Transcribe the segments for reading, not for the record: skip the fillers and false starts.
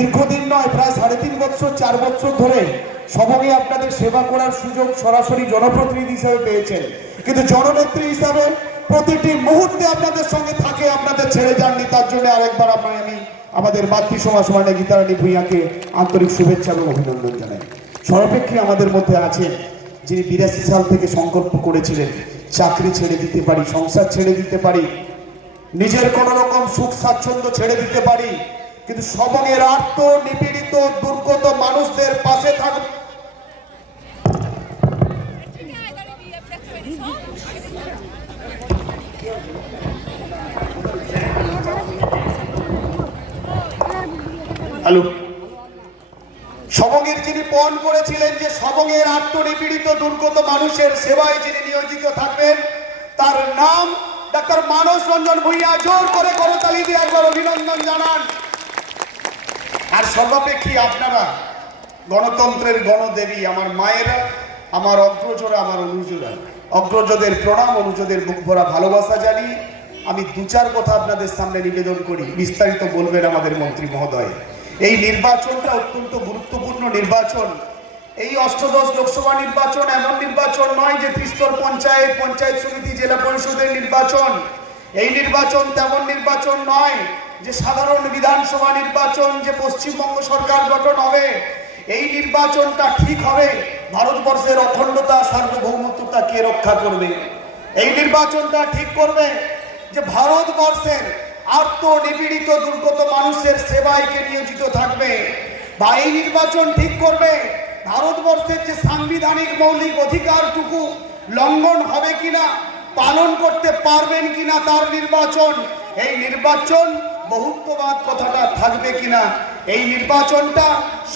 দীর্ঘদিন নয়, প্রায় 3.5 বছর 4 বছর ধরে সবঙ্গে আপনাদের সেবা করার সুযোগ সরাসরি জনপ্রতিনিধি হিসাবে পেয়েছেন, কিন্তু জননেত্রী হিসাবে প্রতিটি মুহূর্তে আপনাদের সঙ্গে থাকে, আপনাদের ছেড়ে যাননি। তার জন্য আরেকবার আমি আমাদের মাতৃ সমাজ মানে গীতারানী ভূঁইয়াকে আন্তরিক শুভেচ্ছা এবং অভিনন্দন জানাই। সর্বাপেক্ষে আমাদের মধ্যে আছেন যিনি 82 সাল থেকে সংকল্প করেছিলেন চাকরি ছেড়ে দিতে পারি, সংসার ছেড়ে দিতে পারি, নিজের কোনো রকম সুখ স্বাচ্ছন্দ্য ছেড়ে দিতে পারি, কিন্তু সবঙ্গের আর্ত নিপীড়িত দুর্গত মানুষদের পাশে থাকবে। হ্যালো, সবঙ্গের যিনি পণ করেছিলেন যে সবঙ্গের আত্মনিপীড়িত দুর্গত মানুষের সেবায় যিনি নিয়োজিত থাকবেন, তার নাম ডাক্তার মানস রঞ্জন ভূঁইয়া। জোর করে করতালি দিয়ে একবার অভিনন্দন জানান। আর সর্বাপেক্ষী আপনারা গণতন্ত্রের গণদেবী, আমার মায়েরা, আমার অগ্রজরা, আমার অনুজরা, অগ্রজদের প্রণাম, অনুজদের বুক ভরা ভালোবাসা জানি। আমি 2-4 কথা আপনাদের সামনে নিবেদন করি, বিস্তারিত বলবেন আমাদের মন্ত্রী মহোদয়। এই নির্বাচনটা অত্যন্ত গুরুত্বপূর্ণ নির্বাচন। এই অষ্টদশ লোকসভা নির্বাচন এমন নির্বাচন নয় যে ত্রিস্তর পঞ্চায়েত, পঞ্চায়েত সমিতি, জেলা পরিষদের নির্বাচন। এই নির্বাচন তেমন নির্বাচন নয় যে সাধারণ বিধানসভা নির্বাচন, যে পশ্চিমবঙ্গ সরকার গঠন হবে। এই নির্বাচনটা ঠিক হবে ভারতবর্ষের অখণ্ডতা সার্বভৌমত্বতা কে রক্ষা করবে। এই নির্বাচনটা ঠিক করবে যে ভারতবর্ষের আর্ত নিপীড়িত দুর্গত মানুষের সেবায় কে নিয়োজিত থাকবে। বা এই নির্বাচন ঠিক করবে ভারতবর্ষের যে সাংবিধানিক মৌলিক অধিকারটুকু লঙ্ঘন হবে কিনা, পালন করতে পারবেন কিনা তার নির্বাচন। এই নির্বাচন বহুত্ববাদ কথাটা থাকবে কিনা, এই নির্বাচনটা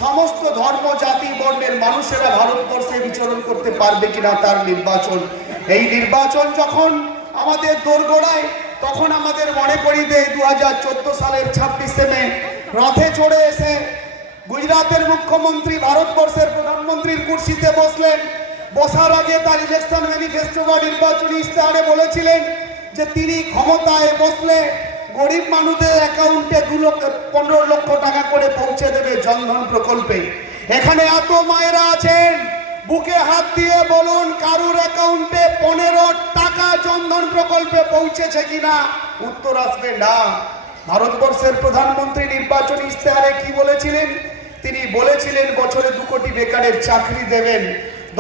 সমস্ত ধর্ম জাতি বর্ণের মানুষেরা ভারতবর্ষে বিচরণ করতে পারবে কিনা তার নির্বাচন। এই নির্বাচন যখন আমাদের দোরগোড়ায়, তখন আমাদের মনে করিয়ে দেয় 2014 সালের 26শে মে রথে চড়ে এসে গুজরাটের মুখ্যমন্ত্রী ভারতবর্ষের প্রধানমন্ত্রীর কুর্সিতে বসলেন। বসার আগে তার ইলেকশন ম্যানিফেস্টো বা নির্বাচনী ইশতেহারে বলেছিলেন যে তিনি ক্ষমতায় বসলে গরিব মানুষদের অ্যাকাউন্টে 15 লক্ষ টাকা করে পৌঁছে দেবে জনধন প্রকল্পে। এখানে এত মায়েরা আছেন, বুকে হাত দিয়ে বলুন কারুর অ্যাকাউন্টে 15 টাকা জনধন প্রকল্পে পৌঁছেছে কিনা? উত্তর আসবে না। ভারতবর্ষের প্রধানমন্ত্রী নির্বাচনী ইশতেহারে কি বলেছিলেন? তিনি বলেছিলেন বছরে 2 কোটি বেকারের চাকরি দেবেন।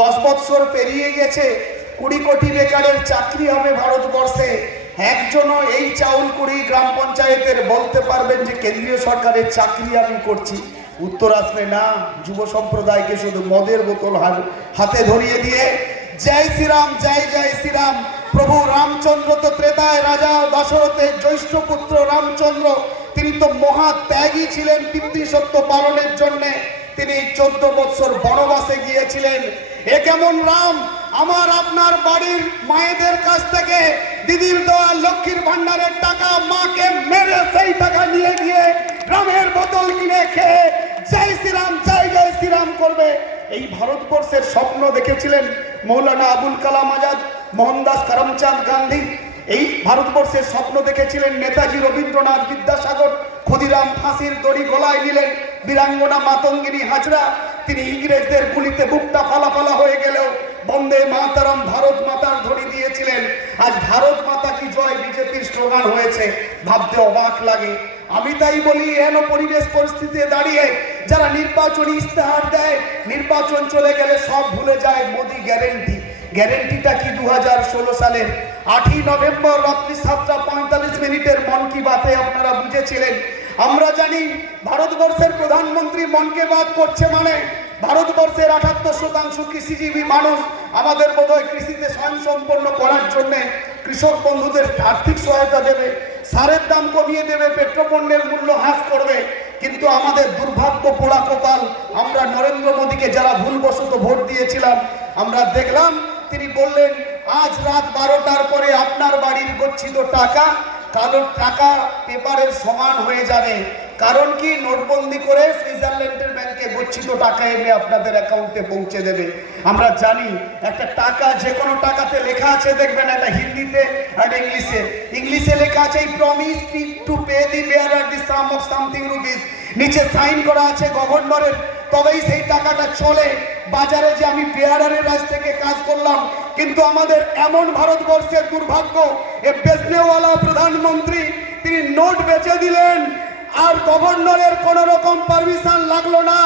10 বছর পেরিয়ে গেছে, 20 কোটি বেকারের চাকরি হবে ভারতবর্ষে। একজনও এই চাউলকুড়ি গ্রাম পঞ্চায়েতের বলতে পারবেন যে কেন্দ্রীয় সরকারের চাকরি আমি করছি? উত্তর আসবে না। যুব সম্প্রদায়কে শুধু মদের বোতল হাতে ধরিয়ে দিয়ে জয় শ্রীরাম, জয় জয় শ্রীরাম। প্রভু রামচন্দ্র তো ত্রেতায় রাজা দশরথের জ্যৈষ্ঠ পুত্র রামচন্দ্র, তিনি তো মহা ত্যাগী ছিলেন পিতৃসত্য পালনের জন্যে। তিনি 14 বছর বনবাসে গিয়েছিলেন। এ কেমন রাম? আমার আপনার বাড়ির মায়েদের কাছ থেকে দিদির দেওয়া লক্ষ্মীর ভান্ডারের টাকা মাকে মেরে সেই টাকা নিয়ে গিয়ে রামের বোতল কিনে খেয়ে জয় শ্রীরাম, জয় জয় শ্রীরাম করবে। এই ভারতবর্ষের স্বপ্ন দেখেছিলেন মৌলানা আবুল কালাম আজাদ, মোহনদাস করমচাঁদ গান্ধী। এই ভারতবর্ষের স্বপ্ন দেখেছিলেন নেতাজি রবীন্দ্রনাথ, বিদ্যাসাগর। ক্ষুদিরাম ফাঁসির দড়ি গলায় নিলেন, বীরাঙ্গনা মাতঙ্গিনী হাজরা। তিনি ইংরেজদের গুলিতে বুকটা ফালা হয়ে গেলেও বন্দে মাতারাম ভারত মাতার ধ্বনি দিয়েছিলেন। আজ ভারত মাতা কি জয় বিজেপির স্লোগান হয়েছে, ভাবতে অবাক লাগে। আমি তাই বলি এহেন পরিবেশ পরিস্থিতিতে দাঁড়িয়ে যারা নির্বাচনী ইশতেহার দেয়, নির্বাচন চলে গেলে সব ভুলে যায় মোদি গ্যারেন্টি। গ্যারেন্টিটা কি? 2016 সালের 8ই নভেম্বর রাত্রি 7:45 মন কি বাতে আপনারা বুঝেছিলেন। আমরা জানি ভারতবর্ষের প্রধানমন্ত্রী মন কি বাত করছে মানে ভারতবর্ষের 78% কৃষিজীবী মানুষ। আমাদের বোধহয় কৃষিতে স্বয়ংসম্পন্ন করার জন্য কৃষক বন্ধুদের আর্থিক সহায়তা দেবে, সারের দাম কমিয়ে দেবে, পেট্রোপণ্যের মূল্য হ্রাস করবে। কিন্তু আমাদের দুর্ভাগ্য পোড়া কপাল, আমরা নরেন্দ্র মোদীকে যারা ভুলবশত ভোট দিয়েছিলাম, আমরা দেখলাম তিনি বললেন আজ রাত 12টার পরে আপনার বাড়ির গচ্ছিত টাকা কালো টাকা পেপারের সমান হয়ে যাবে। কারণ কি? নোটবন্দি করে সুইজারল্যান্ডের ব্যাংকে গচ্ছিত টাকা এনে আপনাদের অ্যাকাউন্টে পৌঁছে দেবে। আমরা জানি একটা টাকা যে কোনো টাকাতে লেখা আছে, দেখবেন একটা হিন্দিতে আর ইংলিশে লেখা আছে promise to pay the bearer the some of something rupees. নিচে সাইন করা আছে গভর্নরের, তবেই সেই টাকাটা চলে। বাজারে যে আমি বেয়ারারের কাছ থেকে কাজ করলাম, কিন্তু আমাদের এমন ভারতবর্ষের দুর্ভাগ্য, এ বেচনেওয়ালা প্রধানমন্ত্রী তিনি নোট বেচে দিলেন, আর গভর্নরের কোন রকম পারমিশন লাগলো না,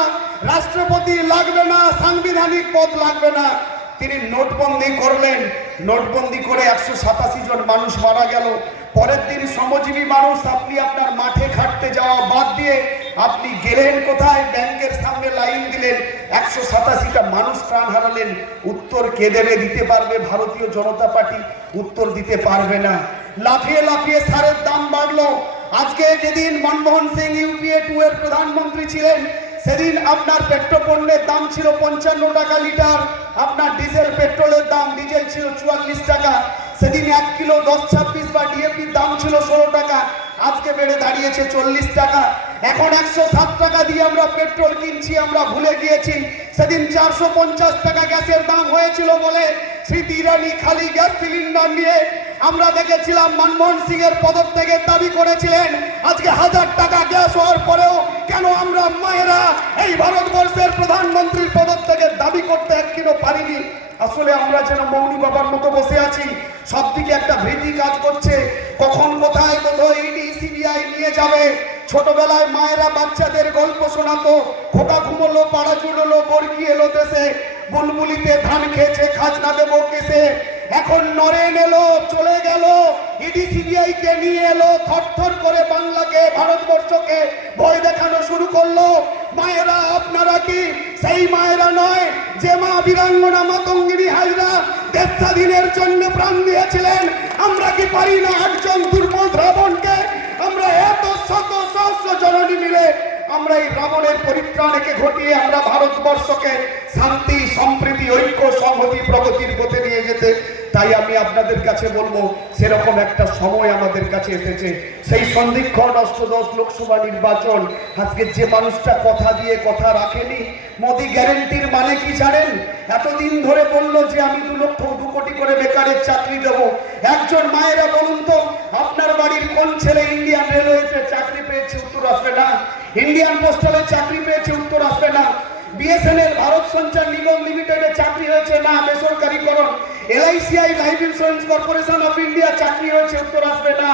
রাষ্ট্রপতি লাগবে না, সাংবিধানিক পদ লাগবে না, তিনি নোটবন্দি করলেন। নোটবন্দি করে 187 জন মানুষ মারা গেল। পরের দিন শ্রমজীবী মানুষ, আপনি আপনার মাঠে খাটতে যাওয়া বাদ দিয়ে আপনি গেলেন কোথায়? ব্যাংকের সামনে লাইন দিলেন, 187টা মানুষ প্রাণ হারালেন। উত্তর কে দেবে? দিতে পারবে ভারতীয় জনতা পার্টি? উত্তর দিতে পারবে না। লাফিয়ে লাফিয়ে সারের দাম বাড়লো। আজকে যেদিন মনমোহন সিং ইউপিএ 2 এর প্রধানমন্ত্রী ছিলেন, সেদিন আপনার পেট্রোপণ্যের দাম ছিল 55 টাকা লিটার, আপনার ডিজেল পেট্রোলের দাম, ডিজেল ছিল 44 টাকা। সেদিন 1 কিলো 10-26 বা ডিএপির দাম ছিল 16 টাকা, আজকে বেড়ে দাঁড়িয়েছে 40 টাকা। এখন 107 টাকা দিয়ে আমরা পেট্রোল কিনছি, আমরা ভুলে গিয়েছি সেদিন 450 টাকা গ্যাসের দাম হয়েছিল বলে স্মৃতি ইরানি খালি গ্যাস সিলিন্ডার নিয়ে আমরা দেখেছিলাম মনমোহন সিং এর পদত্যাগের দাবি করেছিলেন। আজকে 1000 টাকা গ্যাস হওয়ার পরেও কেন আমরা মায়েরা এই ভারতবর্ষের প্রধানমন্ত্রীর পদত্যাগের দাবি করতে একদিনও পারিনি? আসলে আমরা যেন মৌনী বাবার মতো বসে আছি, সব দিকে একটা ভীতি কাজ করছে, কখন কোথায় কোথায় ইডি সিবিআই নিয়ে যাবে। ছোটবেলায় মায়েরা বাচ্চাদের গল্প শোনাতো, খোকা ঘুমলো, পাড়া চুড়লো, বর্গি এলো দেশে, বুলবুলিতে ধান খেয়েছে, খাজনা দেবো কেসে। এখন নরেন এলো, চলে গেল, ইডি সিবিআই কে নিয়ে এলো, থরথর করে বাংলাকে, ভারতবর্ষকে ভয় দেখানো শুরু করলো। মায়েরা, আপনারা কি সেই মায়েরা নয় যে মা বীরাঙ্গনা মাতঙ্গিনী হাজরা দেশ স্বাধীনের জন্য প্রাণ দিয়েছিলেন? আমরা কি পারি না একজন দুর্বল রাবণকে আমরা এত শত সহস্র জননী মিলে আমরা এই রাবণের পরিত্রাণকে ঘটিয়ে আমরা ভারতবর্ষকে শান্তি, সম্প্রীতি, ঐক্য, সংহতি, প্রগতির পথে নিয়ে যেতে? তাই আমি আপনাদের কাছে বলবো, সেরকম একটা সময় আমাদের কাছে এসেছে। সেই সন্ধিক্ষণ অষ্টদশ লোকসভা নির্বাচন, আজকে যে মানুষটা কথা দিয়ে কথা রাখেনি, মোদি গ্যারেন্টির মানে কি জানেন? এতদিন ধরে বললো যে আমি 2 কোটি করে বেকারের চাকরি দেবো। একজন মায়েরা বলুন তো, আপনার বাড়ির কোন ছেলে ইন্ডিয়ান রেলওয়েতে চাকরি পেয়েছে? উত্তর আসবে না। ইন্ডিয়ান পোস্টালে চাকরি পেয়েছে? উত্তর আসবে না। বিএসএনএল ভারত সঞ্চার নিগম লিমিটেডে চাকরি হয়েছে? না, বেসরকারীকরণ। LICI life insurance corporation of India চাকরি হয়েছে? উত্তর আসবে না।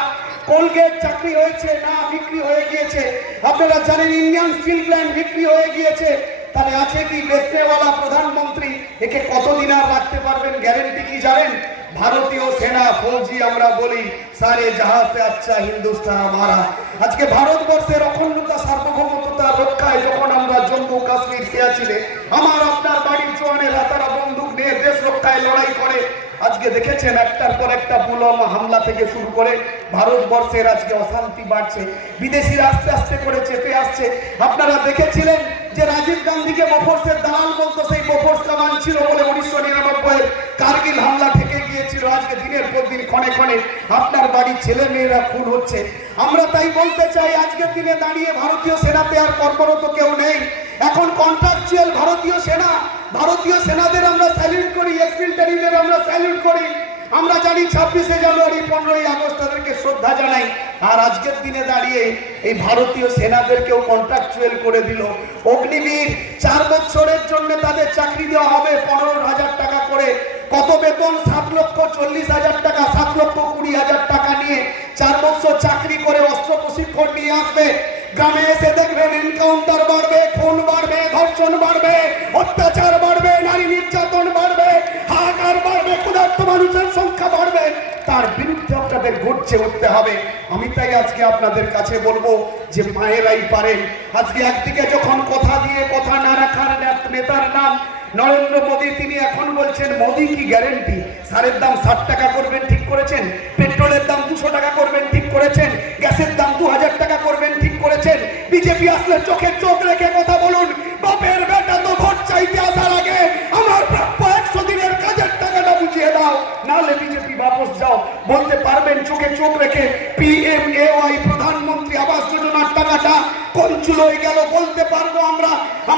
কোলগেট চাকরি হয়েছে? না, বিক্রি হয়ে গিয়েছে। আপনারা জানেন ইন্ডিয়ান স্টিল প্ল্যান্ট বিক্রি হয়ে গিয়েছে। তাহলে আছে কি বেচনেওয়ালা প্রধানমন্ত্রী? একে কতদিন আর রাখতে পারবেন? গ্যারেন্টি কি জানেন? ভারতীয় সেনা, ফৌজি আমরা বলি, সারে জাহাজ সে আচ্ছা হিন্দুস্তান আমারা। আজকে ভারতবর্ষের অখণ্ডতা, সার্বভৌমত্বতা রক্ষায় যখন আমরা জম্মু কাশ্মীর সিয়াচিনে আমার আপনার বাড়ির জওয়ানেরা তারা বন্দুক নিয়ে দেশ রক্ষায় লড়াই করে, আজকে দেখেছেন একটার পর একটা পুলওয়ামা হামলা থেকে শুরু করে ভারতবর্ষের আজকে অশান্তি বাড়ছে, বিদেশিরা আস্তে আস্তে করে চেপে আসছে। আপনারা দেখেছিলেন যে রাজীব গান্ধীকে বফোর্সের দালাল বলতো, সেই বফোর্স কামান ছিল বলে 1999 কারগিল হামলা ঠেকে গিয়েছিল। আজকে দিনের পর দিন ক্ষণে ক্ষণে আপনার বাড়ির ছেলে মেয়েরা খুন হচ্ছে। আমরা তাই বলতে চাই, আজকের দিনে দাঁড়িয়ে ভারতীয় সেনাতে আর কর্মরত কেউ নেই। এখন কন্ট্রাকচুয়াল ভারতীয় সেনা, ভারতীয় সেনাদের আমরা স্যালুট করি, এক্সিলটারিদের আমরা স্যালুট করি। আমরা জানি 26শে জানুয়ারি, 15ই আগস্ট তাদেরকে শ্রদ্ধা জানাই। আর আজকের দিনে দাঁড়িয়ে এই ভারতীয় সেনাদেরকেও কন্ট্রাকচুয়াল করে দিল। অগ্নিবীর 4 বছরের জন্য তাদের চাকরি দেওয়া হবে 15,000 টাকা করে। কত বেতন? 7,40,000 টাকা, 7,20,000 টাকা নিয়ে 4 বছর চাকরি করে অস্ত্র প্রশিক্ষণ নিয়ে আসবে। গ্রামে এসে দেখবেন এনকাউন্টার বাড়বে, খুন বাড়বে, ধর্ষণ বাড়বে, অত্যাচার বাড়বে, নারী নির্যাতন বাড়বে, হাহাকার বাড়বে, ক্ষুধার্ত মানুষের সংখ্যা বাড়বে। তার বিরুদ্ধে আপনাদের গর্জে উঠতে হবে। আমি তাই আজকে আপনাদের কাছে বলবো যে মায়েরাই পারেন। আজকে একদিকে যখন কথা দিয়ে কথা না রাখার নেতার নাম নরেন্দ্র মোদী, তিনি এখন বলছেন মোদী কি গ্যারেন্টি, সারের দাম 60 টাকা করবেন, ঠিক করেছেন। পেট্রোলের দাম 200 টাকা করবেন, ঠিক করেছেন। গ্যাসের দাম 2000 টাকা করবেন, ঠিক করেছেন। বিজেপি আসলে চোখে চোখ রেখে কথা বলুন। বাপের বেটা তো ভোট চাইতে আসার আগে আমার প্রাপ্য 100 দিনের কাজের টাকাটা বুঝিয়ে দাও, নাহলে বিজেপি বাপস যাও। বলতে পারবেন চোখে চোখ রেখে PMAY প্রধানমন্ত্রী আবাস যোজনার টাকাটা কোন চুলোয় গেল? বলতে পারবো আমরা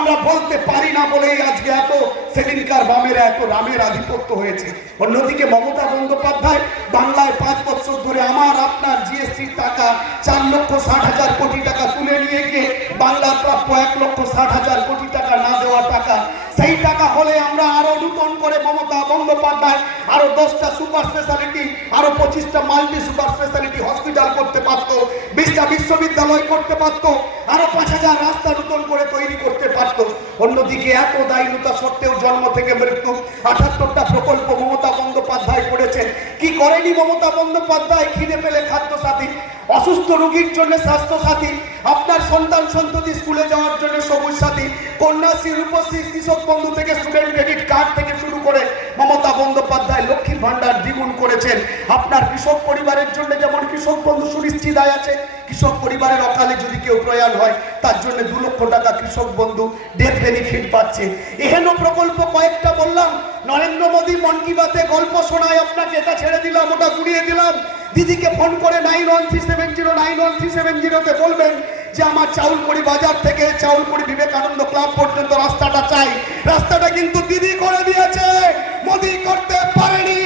আমরা বলতে পারি না বলেই আজকে এত সেদিনকার বামেরা এত রামের আধিপত্য হয়েছে। অন্যদিকে মমতা বন্দ্যোপাধ্যায় বাংলায় 5 বছর ধরে আমার আপনার জিএসটির টাকা 4,60,000 কোটি টাকা তুলে নিয়ে গিয়ে বাংলার প্রাপ্য 1,60,000 কোটি টাকা না দেওয়া টাকা, সেই টাকা হলে আমরা আরো নতুন করে মমতা বন্দ্যোপাধ্যায় আরো 10টা সুপার স্পেশালিটি, আরো 25টা মাল্টি সুপার স্পেশালিটি হসপিটাল করতে পারত, 20টা বিশ্ববিদ্যালয় করতে পারত, আরো 5,000 রাস্তা নতুন করে তৈরি করতে পারত। অন্যদিকে এত দায়িত্ব সত্ত্বেও জন্ম থেকে মৃত্যু 78টা প্রকল্প মমতা বন্দ্যোপাধ্যায় করেছেন। কি করেনি মমতা বন্দ্যোপাধ্যায়? খিদে পেলে খাদ্য সাথী, অসুস্থ রোগীর জন্য স্বাস্থ্য সাথী, আপনার সন্তান সন্ততি স্কুলে যাওয়ার জন্য সবুজ সাথী, কন্যাশ্রী, রূপশ্রী, কৃষক বন্ধু থেকে স্টুডেন্ট ক্রেডিট কার্ড থেকে শুরু করে মমতা বন্দ্যোপাধ্যায় লক্ষ্মীর ভান্ডার দ্বিগুণ করেছেন। আপনার কৃষক পরিবারের জন্য যেমন কৃষক বন্ধু সুনিশ্চিত আয় আছে, কৃষক পরিবারের অকালে যদি কেউ প্রয়াণ হয় তার জন্য 2 লক্ষ টাকা কৃষক বন্ধু ডেথ বেনিফিট পাচ্ছে। এহেন প্রকল্প কয়েকটা বললাম। নরেন্দ্র মোদী মন কি বাতে গল্প শোনায় আপনাকে, এটা ছেড়ে দিলাম ওটা গুড়িয়ে দিলাম। দিদিকে ফোন করে 9137091370 বলবেন যে আমার চাউলকুড়ি বাজার থেকে চাউলকুড়ি বিবেকানন্দ ক্লাব পর্যন্ত রাস্তাটা চাই। রাস্তাটা কিন্তু দিদি করে দিয়েছে, মোদী করতে পারেনি।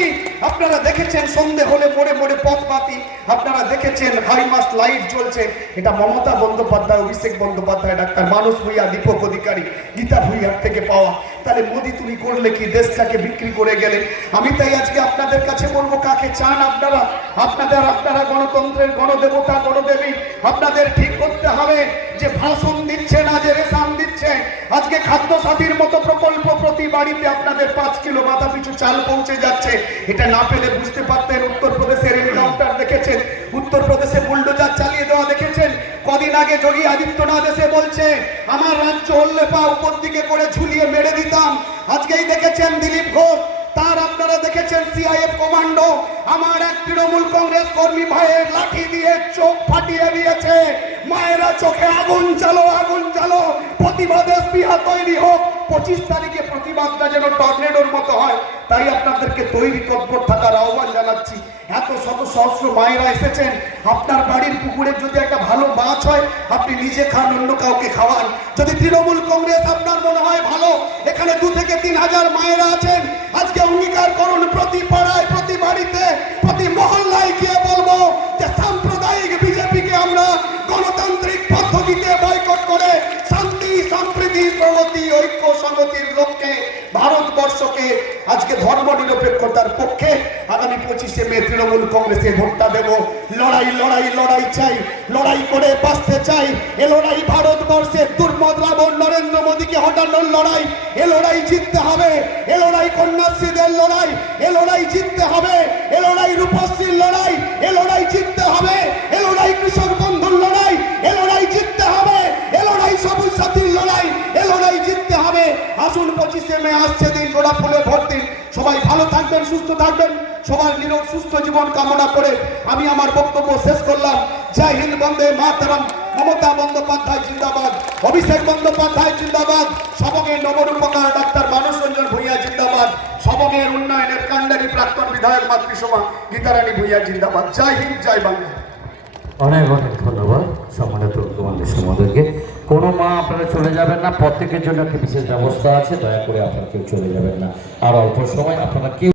আপনারা দেখেছেন সন্ধে হলে মোড়ে মোড়ে পথবাতি, আপনারা দেখেছেন হাইমাস লাইট জ্বলছে। এটা মমতা বন্দ্যোপাধ্যায়, অভিষেক বন্দ্যোপাধ্যায়, ডাক্তার মানস ভূঁইয়া, দীপক অধিকারী, গীতা ভূঁইয়ার থেকে পাওয়া। তাহলে মোদী তুমি করলে কি? দেশটাকে বিক্রি করে গেলে। আমি তাই আজকে আপনাদের কাছে বলবো, কাকে চান আপনারা? আপনারা গণতন্ত্রের গণদেবতা গণদেবী, আপনাদের ঠিক করতে হবে যে ভাষণ দিচ্ছে না যে রেশন দিচ্ছে। আজকে খাদ্য সাথীর মতো প্রকল্প প্রতি বাড়িতে আপনাদের 5 কিলো মাথা পিছু চাল পৌঁছে যাচ্ছে। এটা না পেলে বুঝতে পারতেন। উত্তরপ্রদেশের এনকাউন্টার দেখেছেন, উত্তরপ্রদেশে বুলডোজার চালিয়ে দেওয়া দেখেছেন। কদিন আগে যোগী আদিত্যনাথ এসে বলছে আমার রাজ্য হলে পা উপর দিকে করে ঝুলিয়ে মেরে দিতাম। আজকেই দেখেছেন দিলীপ ঘোষ, তার আপনারা দেখেছেন সিআইএফ কমান্ডো আমার এক তৃণমূল কংগ্রেস কর্মী ভাইয়ের লাঠি দিয়ে চোখ ফাটিয়ে দিয়েছে। মায়েরা চোখে আগুন জ্বালো, আগুন জ্বালো, প্রতিবাদে স্পৃহা তৈরি হোক। 25 তারিখে প্রতিবাদটা যেন টর্নেডোর মতো হয়, তাই আপনাদেরকে তৈরি তৎপর থাকার আহ্বান জানাচ্ছি। এত শত সহস্র মায়েরা এসেছেন। আপনার বাড়ির পুকুরে যদি একটা ভালো মাছ হয় আপনি নিজে খান, অন্য কাউকে খাওয়ান। যদি তৃণমূল কংগ্রেস আপনার মনে হয় ভালো, এখানে 2 থেকে 3 হাজার মায়েরা আছেন। আজকে অঙ্গীকার করুন, প্রতি পাড়ায়, প্রতি বাড়িতে, প্রতি মহল্লায় গিয়ে বলবো যে সাম্প্রদায়িক বিজেপিকে আমরা গণতান্ত্রিক পদ্ধতিতে বয়কট করে শান্তি, সম্প্রীতি, প্রগতি, ঐক্য, সংগতির লক্ষ্যে ভারতবর্ষকে আজকে ধর্ম নিরপেক্ষতার পক্ষে আগামী 25শে মে তৃণমূল কংগ্রেসে ভোটটা দেব। লড়াই লড়াই লড়াই চাই, লড়াই করে বাঁচতে চাই। এ লড়াই ভারতবর্ষের দুর্মদ রাবণ নরেন্দ্র মোদীকে হটানোর লড়াই। এ লড়াই জিততে হবে। এ লড়াই কন্যাশ্রীদের লড়াই। এ লড়াই জিততে হবে। এ লড়াই রূপশ্রীর লড়াই। এ লড়াই জিততে হবে। এ লড়াই কৃষক বন্ধুর লড়াই। এ লড়াই জিততে হবে। এ লড়াই সবুজ সাথীর লড়াই। এ লড়াই জিততে হবে। আসুন 25শে মে আসছে দিন, গোড়া ফুলে ভোট দিন। সবাই ভালো থাকবেন, সুস্থ থাকবেন। সবার নিরোগ সুস্থ জীবন কামনা করে আমি আমার বক্তব্য শেষ করলাম। জয় হিন্দ, বন্দে মাতরম। মমতা বন্দ্যোপাধ্যায় জিন্দাবাদ, অভিষেক বন্দ্যোপাধ্যায় জিন্দাবাদ, সবঙের নবরূপকার ডাক্তার মানস রঞ্জন ভূঁইয়া জিন্দাবাদ, সবঙের উন্নয়নের কান্ডারি প্রাক্তন বিধায়ক মাতৃসভা গীতারানী ভূঁইয়া জিন্দাবাদ। জয় হিন্দ, জয় বাংলা। অনেক অনেক ধন্যবাদ সম্মানিত তোমাদের সমাজকে। কোনো মা আপনারা চলে যাবেন না, প্রত্যেকের জন্য একটা বিশেষ ব্যবস্থা আছে, দয়া করে আপনারা কেউ চলে যাবেন না। আর অল্প সময় আপনারা কেউ